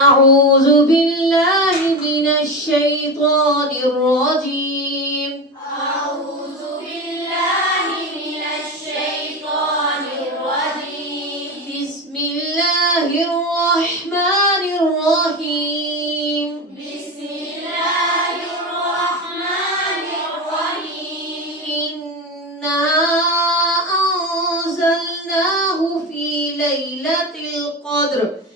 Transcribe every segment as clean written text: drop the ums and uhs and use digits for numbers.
أعوذ بالله من الشيطان الرجيم. أعوذ بالله من الشيطان الرجيم. بسم الله الرحمن الرحيم. بسم الله الرحمن الرحيم. إنا أنزلناه في ليلة القدر.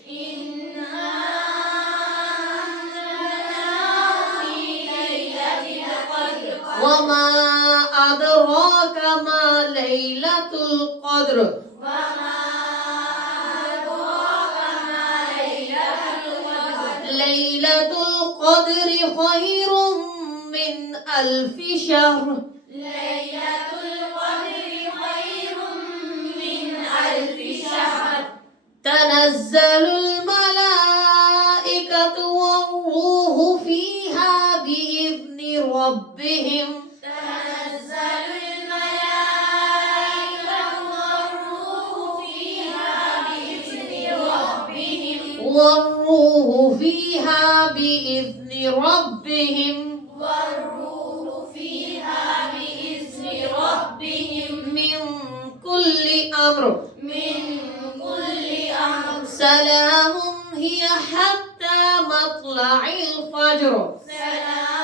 وما أدراك ما ليلة القدر. ليلة القدر خير من 1000 شهر. ليلة القدر خير من 1000 شهر. تنزل الملائكة والروح فيها بإذن ربهم. تنزل الملائكة والروح فيها بإذن ربهم. والروح فيها بإذن ربهم. والروح فيها بإذن ربهم. من كل أمر. من كل أمر. سلام هي حتى مطلع الفجر. سلام